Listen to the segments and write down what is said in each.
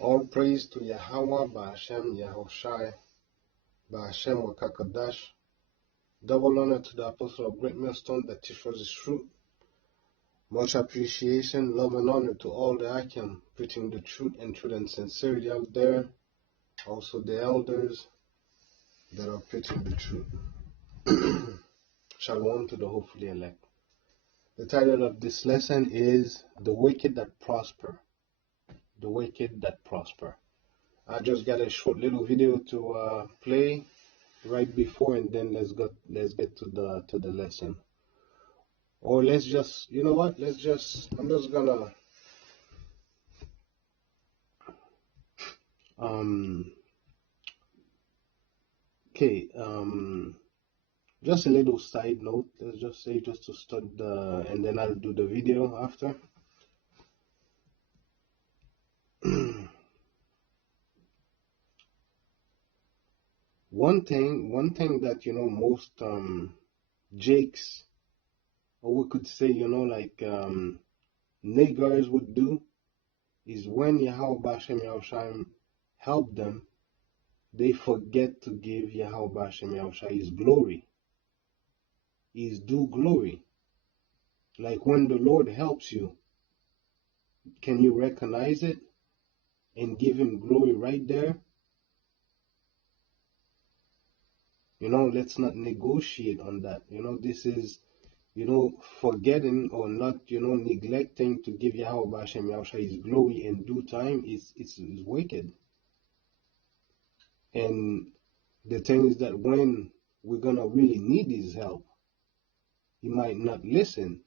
All praise to Yahweh, Ba'ashem, Yahushai, Ba'ashem, Wakakadash. Double honor to the Apostle of Great Millstone that teaches his truth. Much appreciation, love, and honor to all the Akim preaching the truth and sincerity out there. Also the elders that are preaching the truth. Shalom to the hopefully elect. The title of this lesson is The Wicked That Prosper. The Wicked That Prosper. I just got a short little video to play right before, and then let's get to the lesson. Or let's just, you know what? I'm just gonna just a little side note. Let's just say just to start and then I'll do the video after. One thing that most jakes, or we could say like niggers would do, is when Yahweh Ba'ashem Yahushai help them, they forget to give Yahweh Ba'ashem Yahushai his glory, his due glory. Like when the Lord helps you, can you recognize it and give him glory right there? Let's not negotiate on that. This is, forgetting or not, neglecting to give Yahweh Ba'ashem Yahushai his glory in due time is wicked. And the thing is that when we're gonna really need his help, he might not listen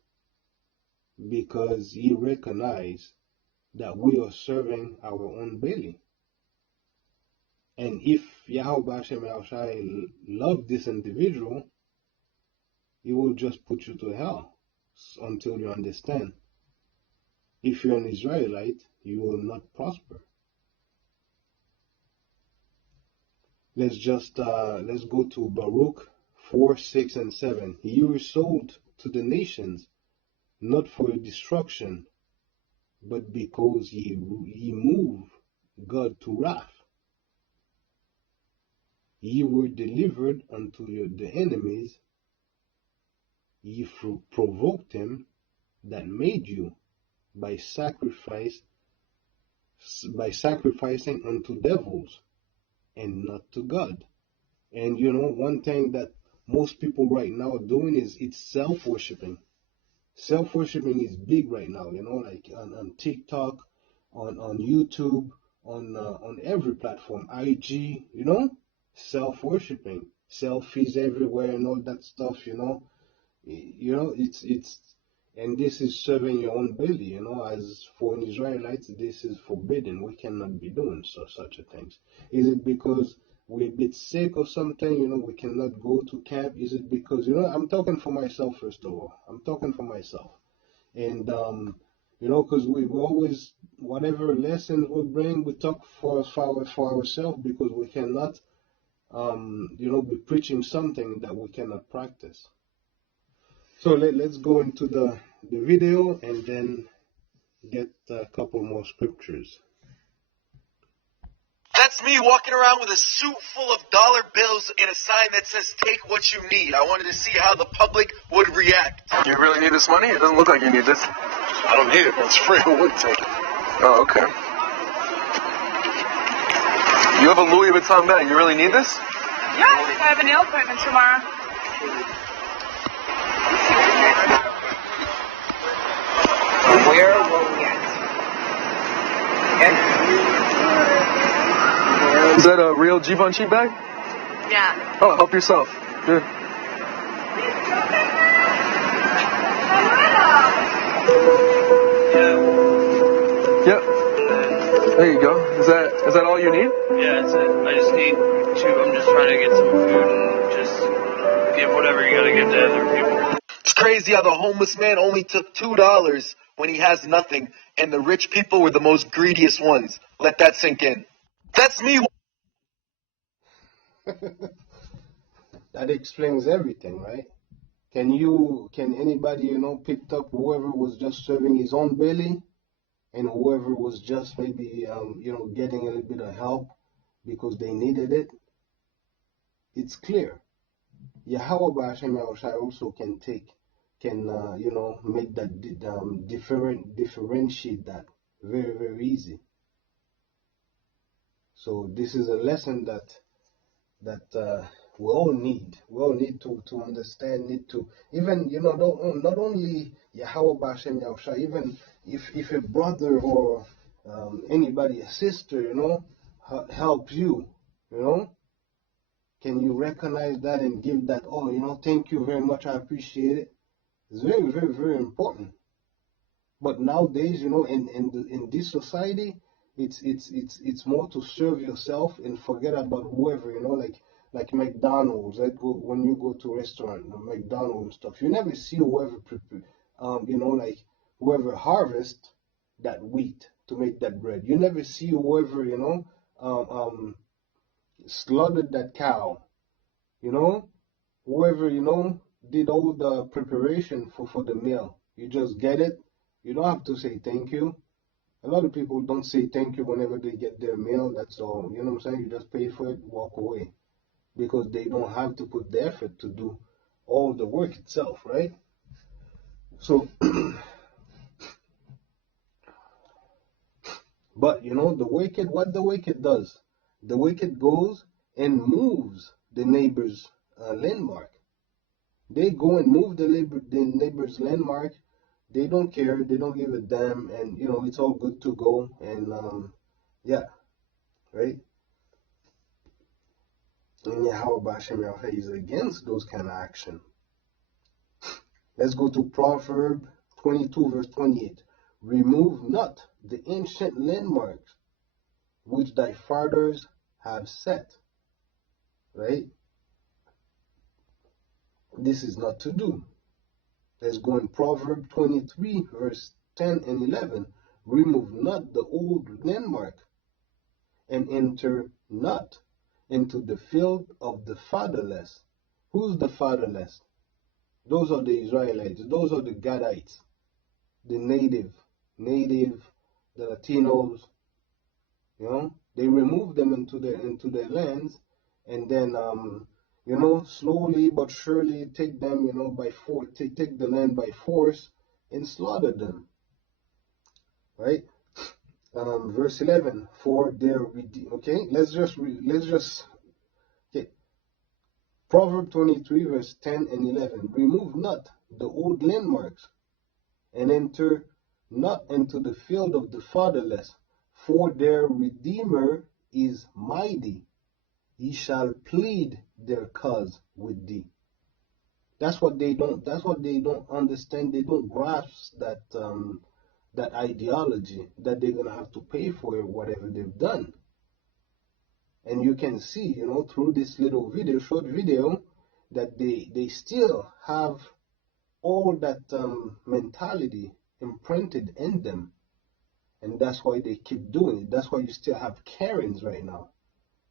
because he recognizes that we are serving our own belly. And if Yahweh Ba'ashem Yahushai loved this individual, he will just put you to hell until you understand. If you're an Israelite, you will not prosper. Let's go to Baruch 4, 6, and 7. You were sold to the nations, not for destruction, but because ye move God to wrath. Ye were delivered unto the enemies. Ye provoked him that made you by sacrificing unto devils and not to God. And one thing that most people right now are doing is it's self-worshiping. Self-worshiping is big right now, like on TikTok, on YouTube, on every platform, IG, self-worshiping, selfies everywhere and all that stuff, it's and this is serving your own belly, as for an Israelites, this is forbidden. We cannot be doing such a things. Is it because we're a bit sick or something, we cannot go to camp? Is it because, I'm talking for myself first of all. I'm talking for myself. And, because we always, whatever lessons we bring, we talk for ourselves because we cannot, be preaching something that we cannot practice. So let's go into the video and then get a couple more scriptures. That's me walking around with a suit full of dollar bills and a sign that says, "Take what you need." I wanted to see how the public would react. You really need this money? It doesn't look like you need this. I don't need it, but it's free. I would take it. Oh, okay. You have a Louis Vuitton bag. You really need this? Yeah, I have a nail appointment tomorrow. Where were we at? Is that a real Givenchy bag? Yeah. Oh, help yourself. Good. Yep. There you go. Is that all you need? Yeah, that's it. I'm just trying to get some food and just give whatever you gotta give to other people. It's crazy how the homeless man only took $2 when he has nothing, and the rich people were the most greediest ones. Let that sink in. That's me. That explains everything, right? Can anybody, pick up whoever was just serving his own belly and whoever was just maybe getting a little bit of help because they needed it, it's clear. Yahweh Ba'ashem Yahushai also can make that differentiate that very, very easy. So this is a lesson that we all need. We all need to understand, need to even not only Yahweh Ba'ashem Yahushai, even if a brother or anybody, a sister, helps you, can you recognize that and give that, thank you very much, I appreciate it. It's very, very, very important. But nowadays, in this society, it's more to serve yourself and forget about whoever, like McDonald's. When you go to a restaurant, McDonald's and stuff, you never see whoever like whoever harvest that wheat to make that bread. You never see whoever slaughtered that cow. Whoever did all the preparation for the meal. You just get it. You don't have to say thank you. A lot of people don't say thank you whenever they get their meal. That's all. You know what I'm saying? You just pay for it, walk away. Because they don't have to put the effort to do all the work itself, right? So, but what the wicked does, the wicked goes and moves the neighbor's landmark. They go and move the neighbor's landmark. They don't care. They don't give a damn, and it's all good to go. And yeah, right. And Yahweh Ba'ashem Yahushai is against those kind of action. Let's go to Proverbs 22 verse 28. Remove not the ancient landmarks which thy fathers have set. Right? This is not to do. Let's go in Proverbs 23 verse 10 and 11. Remove not the old landmark, and enter not into the field of the fatherless. Who's the fatherless? Those are the Israelites. Those are the Gadites, the native, the Latinos. They remove them into their lands, and then slowly but surely take them, by force, take the land by force and slaughter them. Right? Verse 11, for their okay, let's just okay. Proverbs 23 verse 10 and 11. Remove not the old landmarks, and enter not into the field of the fatherless, for their Redeemer is mighty. He shall plead their cause with thee. That's what they don't understand. They don't grasp that ideology, that they're gonna have to pay for whatever they've done. And you can see, through this little short video, that they still have all that mentality imprinted in them. And that's why they keep doing it. That's why you still have Karens right now.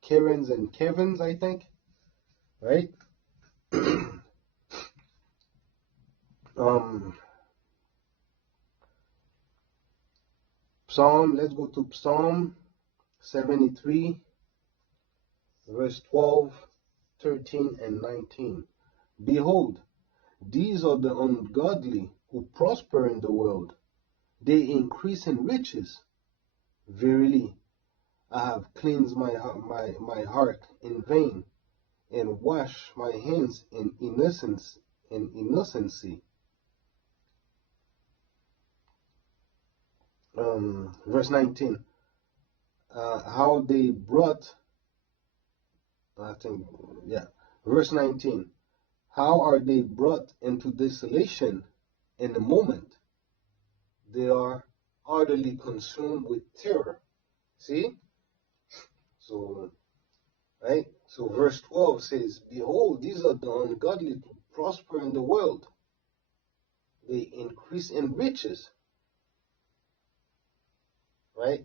Karens and Kevins, I think. Right? Let's go to Psalm 73, verse 12, 13, and 19. Behold, these are the ungodly who prosper in the world. They increase in riches. Verily, I have cleansed my heart in vain, and washed my hands in innocency. Verse 19. How they brought, verse 19. How are they brought into desolation in a moment? They are utterly consumed with terror. See? So, right? So verse 12 says, behold, these are the ungodly who prosper in the world. They increase in riches. Right?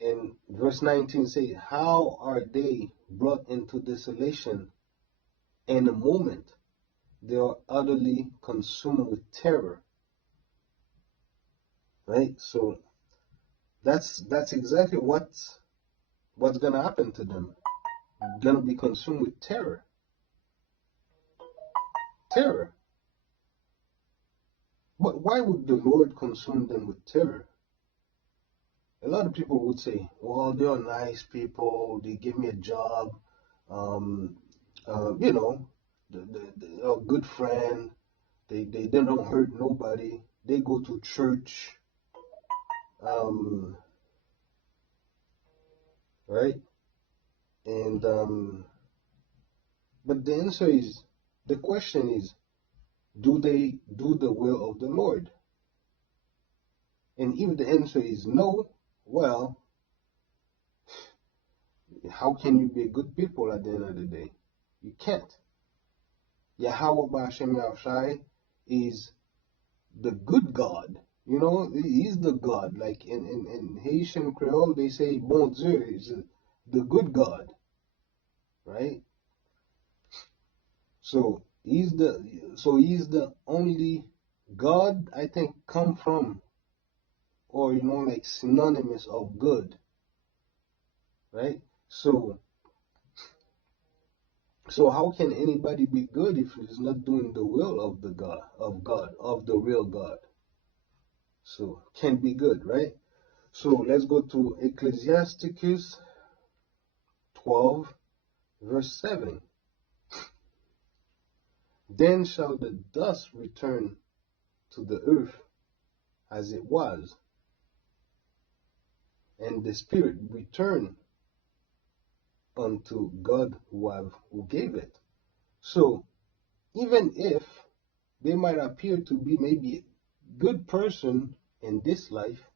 And verse 19 says, how are they brought into desolation in a moment? They are utterly consumed with terror. right? So that's exactly what's gonna happen to them. Gonna be consumed with terror. Terror. But why would the Lord consume them with terror? A lot of people would say, well, they're nice people, they give me a job, um, you know, they're a good friend, they don't hurt nobody, they go to church, um, right? And but the answer is, the question is, do they do the will of the Lord? And if the answer is no, well, how can you be good people at the end of the day? You can't. Yahweh Ba'ashem Yahushai is the good God. You know, he's the God. Like in Haitian Creole, they say Bon Dieu is the good God, right? So he's the only God I think come from, or you know, like synonymous of good, right? So how can anybody be good if he's not doing the will of the God, of the real God? So can't be good, right? So let's go to Ecclesiasticus 12, verse 7. Then shall the dust return to the earth as it was, and the spirit return unto God who gave it. So even if they might appear to be maybe a good person in this life,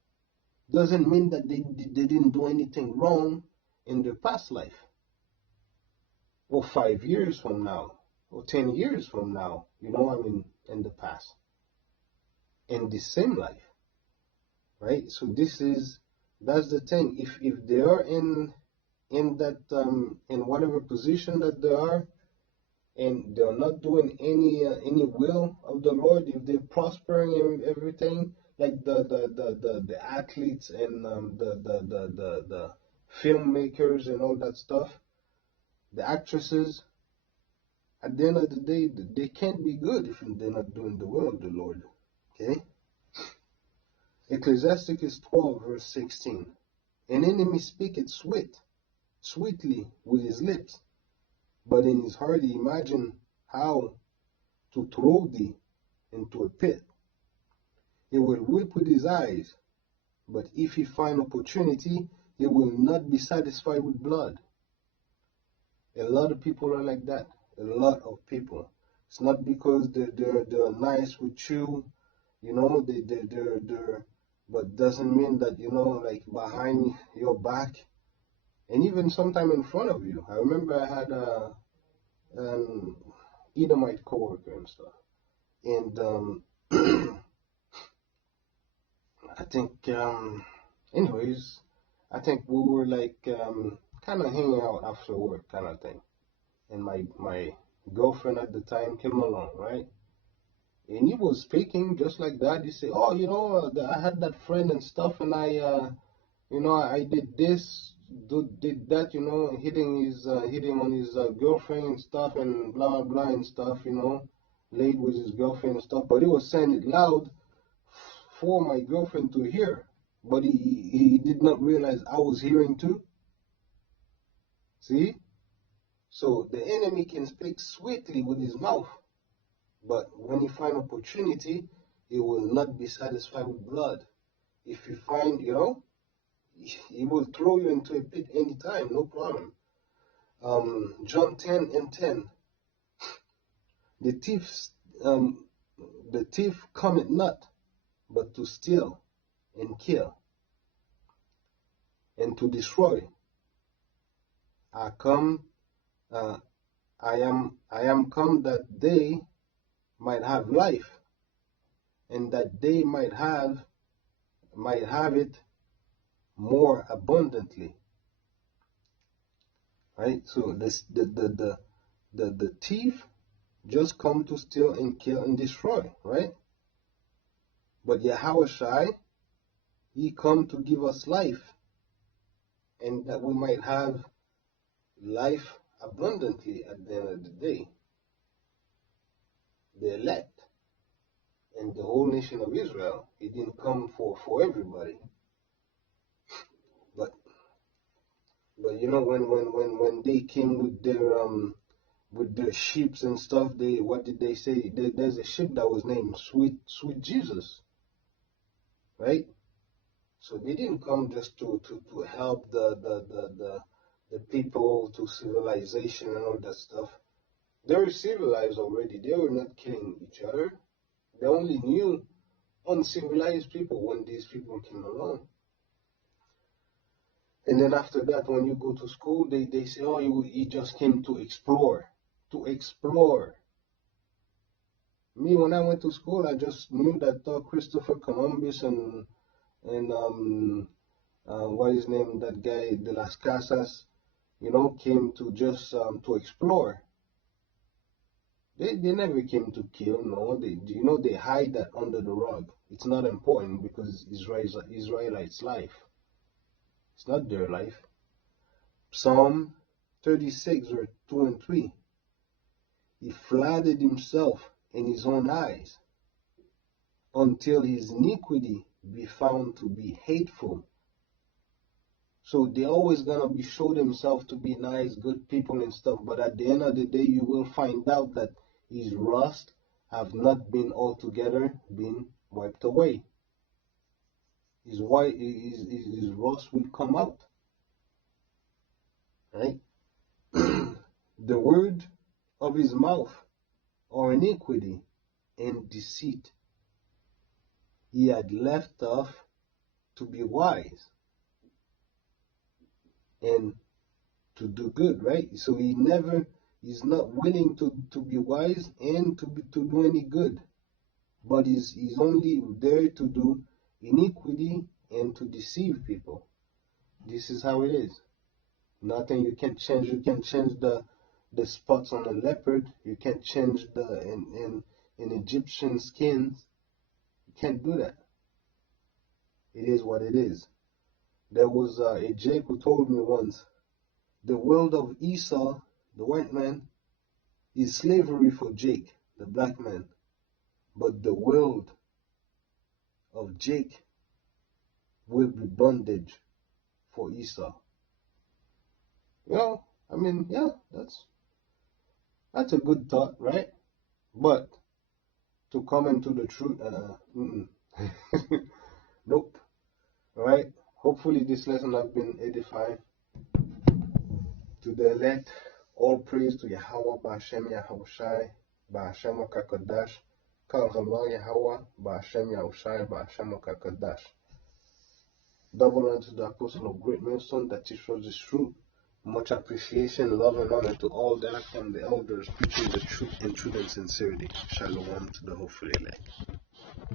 doesn't mean that they didn't do anything wrong in their past life, or 5 years from now, or 10 years from now, you know, I mean, in the past, in the same life, right? So that's the thing. If they are in that in whatever position that they are, and they're not doing any will of the Lord, if they're prospering in everything, like the athletes and the filmmakers and all that stuff, the actresses, at the end of the day, they can't be good if they're not doing the will of the Lord. Okay? Ecclesiasticus 12, verse 16. An enemy speaketh sweetly with his lips, but in his heart he imagine how to throw thee into a pit. He will weep with his eyes, but if he find opportunity, he will not be satisfied with blood. A lot of people are like that. A lot of people. It's not because they're nice with you, you know, they're but doesn't mean that, you know, like behind your back, and even sometime in front of you. I remember I had an Edomite coworker and stuff, and I think, anyways, I think we were like kind of hanging out after work, kind of thing. And my girlfriend at the time came along, right? And he was speaking just like that. He said, "Oh, you know, I had that friend and stuff, and you know, I did this, did that, you know, hitting on his girlfriend and stuff, and blah blah blah and stuff, you know, laid with his girlfriend and stuff. But he was saying it loud for my girlfriend to hear, but he did not realize I was hearing too. See? So the enemy can speak sweetly with his mouth, but when he find opportunity, he will not be satisfied with blood. If you find, you know, he will throw you into a pit anytime, no problem. John 10 and 10. The um, thief cometh not, but to steal and kill and to destroy. I come, I am come that they might have life, and that they might have it more abundantly. Right? So the thief just come to steal and kill and destroy, right? But Yahushai He come to give us life, and that we might have life abundantly at the end of the day. The elect and the whole nation of Israel. He didn't come for everybody. But you know, when they came with their sheep and stuff, what did they say? There's a sheep that was named Sweet Jesus, right? So they didn't come just to help the people to civilization and all that stuff. They were civilized already. They were not killing each other. They only knew uncivilized people when these people came along. And then after that, when you go to school, they say, oh, he just came to explore. To explore. Me, when I went to school, I just knew that Christopher Columbus and what is his name, that guy, De Las Casas, you know, came to just to explore. They never came to kill, no. They hide that under the rug. It's not important because Israelites' life. It's not their life. Psalm 36, verse 2 and 3. He flattered himself in his own eyes until his iniquity be found to be hateful. So they always gonna show themselves to be nice, good people and stuff, but at the end of the day, you will find out that his rust have not been altogether been wiped away. His rust will come out, right? The word of his mouth are iniquity and deceit. He had left off to be wise and to do good, right? So he's not willing to be wise and to do any good, but he's only there to do iniquity and to deceive people. This is how it is. Nothing you can change. You can change the spots on a leopard. You can't change in Egyptian skins. You can't do that. It is what it is. There was a Jake who told me once, the world of Esau, the white man, is slavery for Jake, the black man. But the world of Jake will be bondage for Esau. Well, I mean, yeah, that's a good thought, right? But to come into the truth, nope. All right. Hopefully this lesson has been edifying to the elect. All praise to Yahweh, Ba'ashem Yahushai, Ba'ashem Kakadash, Kal Halah Yahweh, Ba'ashem Yahushai, Ba'ashem Kakadash. Double honor to the apostle of Great Millstone that teaches us the truth. Much appreciation, love, and honor to all that come the elders preaching the truth in truth and sincerity. Shalom to the hopeful elect.